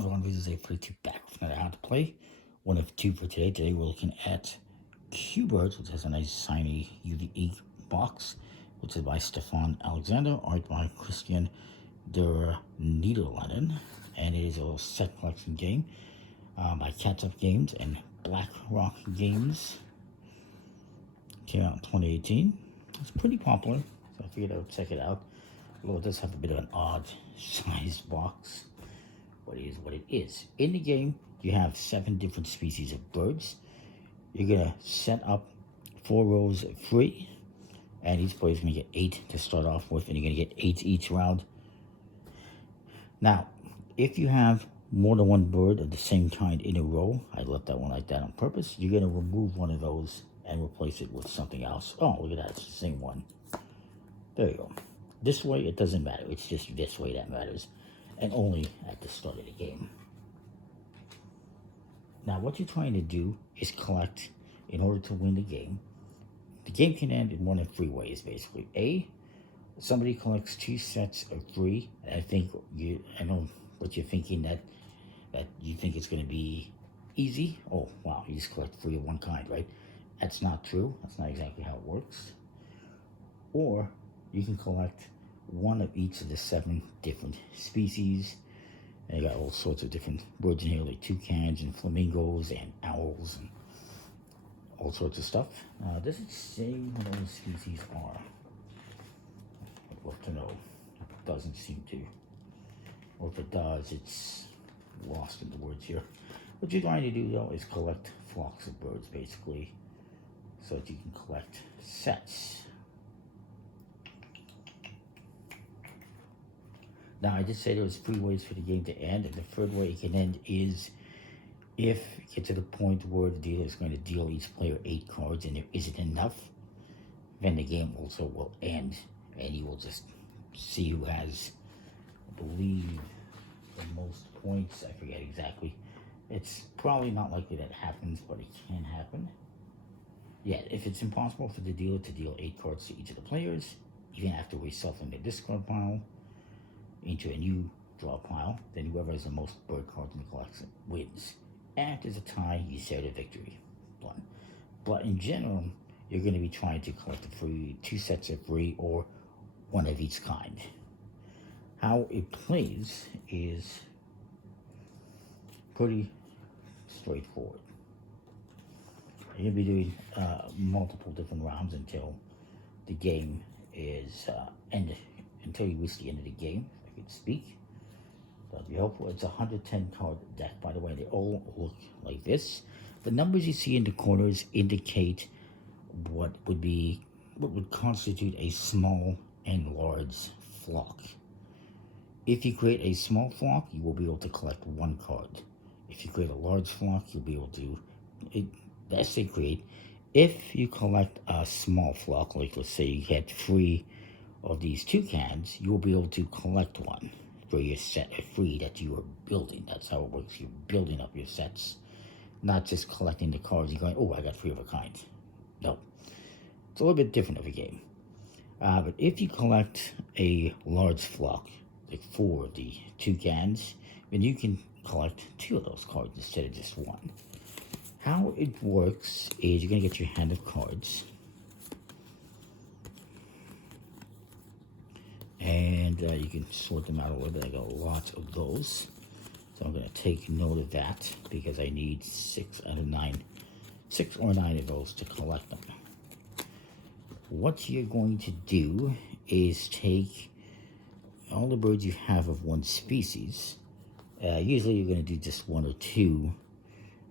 Hello everyone, this is a free two back with another how to play. One of two for today. Today we're looking at CuBirds, which has a nice shiny UV box, which is by Stefan Alexander, art by Christian der Niederlanden, and it is a little set collection game by Cartamundi Games and Blackrock Games. Came out in 2018. It's pretty popular, so I figured I would check it out. Although it does have a bit of an odd sized box. What it is what it is. In the game, you have 7 different species of birds. You're gonna set up 4 rows of free, and each player's gonna get 8 to start off with, and you're gonna get 8 each round. Now, if you have more than one bird of the same kind in a row, I left that one like that on purpose, you're gonna remove one of those and replace it with something else. Oh, look at that, it's the same one. There you go. This way, it doesn't matter. It's just this way that matters, and only at the start of the game. Now, what you're trying to do is collect in order to win the game. The game can end in one of 3 ways, basically. A, somebody collects 2 sets of 3. And I know what you're thinking, that you think it's going to be easy. Oh, wow, you just collect 3 of one kind, right? That's not true. That's not exactly how it works. Or you can collect 1 of each of the 7 different species. And you got all sorts of different birds in here, like toucans and flamingos and owls and all sorts of stuff. Does it say what all the species are? I'd love to know. It doesn't seem to. Or if it does, it's lost in the words here. What you're going to do, though, is collect flocks of birds, basically, so that you can collect sets. Now, I did say there was 3 ways for the game to end, and the third way it can end is if you get to the point where the dealer is going to deal each player 8 cards and there isn't enough, then the game also will end, and you will just see who has, I believe, the most points. I forget exactly. It's probably not likely that happens, but it can happen. Yeah, if it's impossible for the dealer to deal 8 cards to each of the players, even after reshuffling the discard pile into a new draw pile, then whoever has the most bird cards in the collection wins. And if there's a tie, you share the victory. But in general, you're going to be trying to collect the 2 sets of 3 or 1 of each kind. How it plays is pretty straightforward. You're going to be doing multiple different rounds until the game is ended, until you reach the end of the game. Speak. That'll be helpful. It's a 110 card deck, by the way. They all look like this. The numbers you see in the corners indicate what would constitute a small and large flock. If you create a small flock, you will be able to collect 1 card. If you create a large flock, you'll be able to, that's they create. If you collect a small flock, like let's say you had 3 of these toucans, you will be able to collect 1 for your set of 3 that you are building. That's how it works. You're building up your sets, not just collecting the cards and going, oh, I got 3 of a kind. No. It's a little bit different of a game. But if you collect a large flock, like 4 of the toucans, then you can collect 2 of those cards instead of just 1. How it works is you're going to get your hand of cards, and you can sort them out a little bit. I got lots of those, so I'm going to take note of that because I need 6 or 9 of those to collect them. What you're going to do is take all the birds you have of one species. Usually you're going to do just 1 or 2.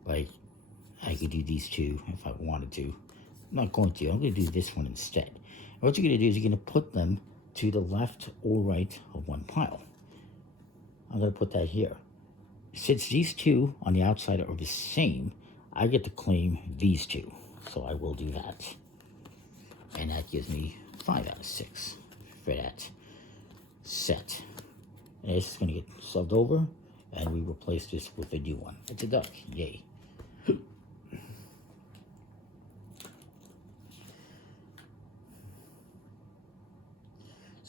Like, I could do these 2 if I wanted to. I'm not going to. I'm going to do this one instead. And what you're going to do is you're going to put them to the left or right of one pile. I'm going to put that here. Since these 2 on the outside are the same, I get to claim these 2. So I will do that. And that gives me 5 out of 6 for that set. And this is going to get subbed over, and we replace this with a new one. It's a duck. Yay.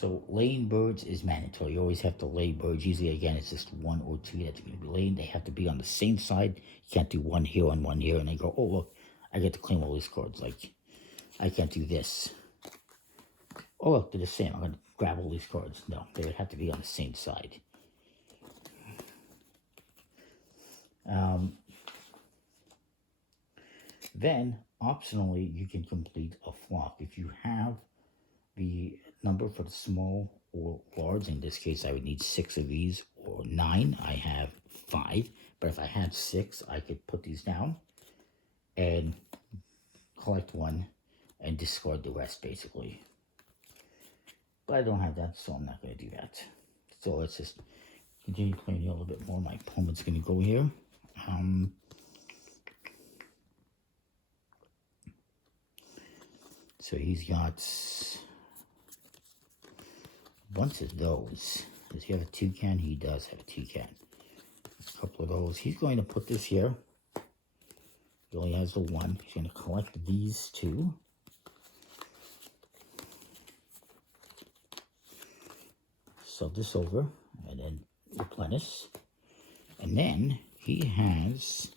So laying birds is mandatory. You always have to lay birds. Usually, again, it's just one or two that's going to be laying. They have to be on the same side. You can't do one here and one here, and they go, oh, look, I get to claim all these cards. Like, I can't do this. Oh, look, they're the same. I'm going to grab all these cards. No, they would have to be on the same side. Then, optionally, you can complete a flock. If you have the number for the small or large, in this case, I would need 6 of these or 9. I have 5, but if I had 6, I could put these down and collect one and discard the rest, basically. But I don't have that, so I'm not going to do that. So let's just continue playing a little bit more. My opponent's going to go here. So he's got a bunch of those. Does he have a toucan? He does have a toucan. There's a couple of those. He's going to put this here. He only has the one. He's going to collect these 2. Sell this over and then replenish. And then he has,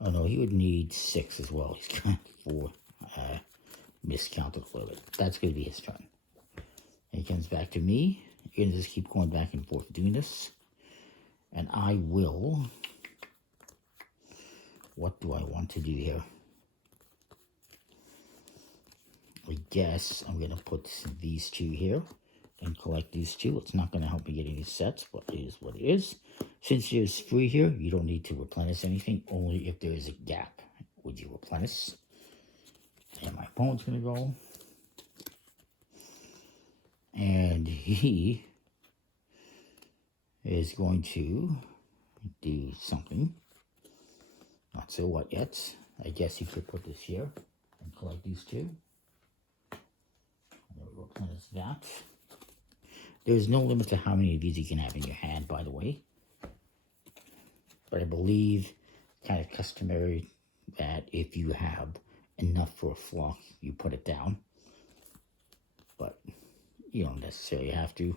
oh no, he would need 6 as well. He's got 4. Miscounted a little bit. That's going to be his turn. And he comes back to me. You're going to just keep going back and forth doing this. And I will, what do I want to do here? I guess I'm going to put these 2 here and collect these 2. It's not going to help me get any sets, but it is what it is. Since there's 3 here, you don't need to replenish anything. Only if there is a gap would you replenish. And my opponent's going to go. And he is going to do something. Not sure what yet. I guess he could put this here and collect these 2. And then we'll replenish that. There's no limit to how many of these you can have in your hand, by the way. But I believe it's kind of customary that if you have enough for a flock, you put it down. But you don't necessarily have to.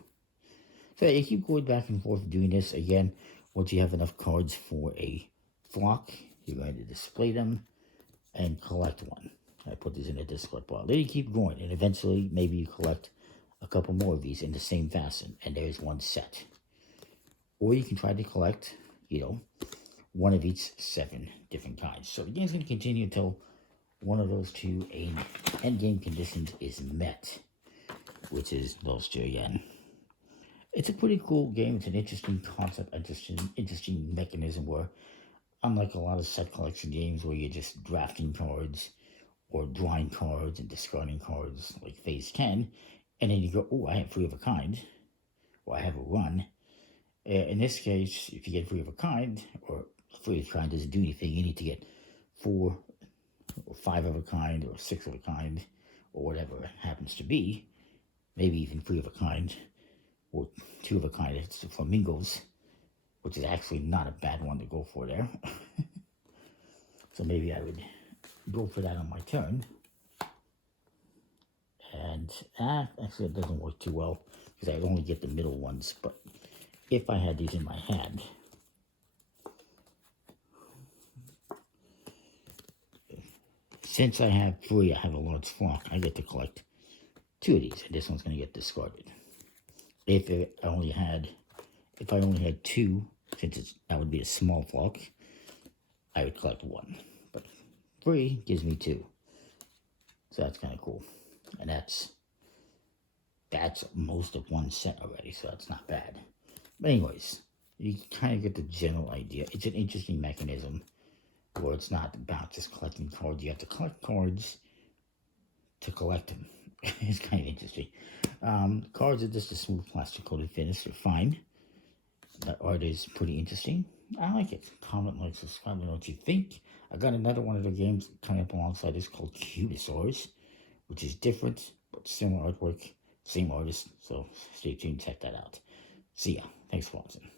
So you keep going back and forth doing this. Again, once you have enough cards for a flock, you're going to display them and collect one. I put these in a discard pile. Then you keep going, and eventually maybe you collect a couple more of these in the same fashion, and there's one set. Or you can try to collect, you know, one of each 7 different kinds. So the game's going to continue until one of those 2 end game conditions is met, which is those 2 again. It's a pretty cool game. It's an interesting concept, interesting mechanism where, unlike a lot of set collection games where you're just drafting cards or drawing cards and discarding cards like phase 10, and then you go, oh, I have 3 of a kind, or I have a run. In this case, if you get 3 of a kind, or 3 of a kind doesn't do anything, you need to get 4 or 5 of a kind, or 6 of a kind, or whatever it happens to be. Maybe even 3 of a kind, or 2 of a kind. It's the flamingos, which is actually not a bad one to go for there. So maybe I would go for that on my turn. And actually it doesn't work too well because I only get the middle ones. But if I had these in my hand, since I have 3, I have a large flock, I get to collect 2 of these, and this one's going to get discarded. If I only had 2, since that would be a small flock, I would collect 1. But 3 gives me 2. So that's kind of cool. And that's most of one set already, so that's not bad. But anyways, you kind of get the general idea. It's an interesting mechanism where it's not about just collecting cards. You have to collect cards to collect them. It's kind of interesting. Cards are just a smooth plastic coated finish. They're fine. The art is pretty interesting. I like it. Comment, like, subscribe, and know what you think. I got another one of the games coming up alongside this called CuBirds, which is different, but similar artwork, same artist. So stay tuned, check that out. See ya. Thanks for watching.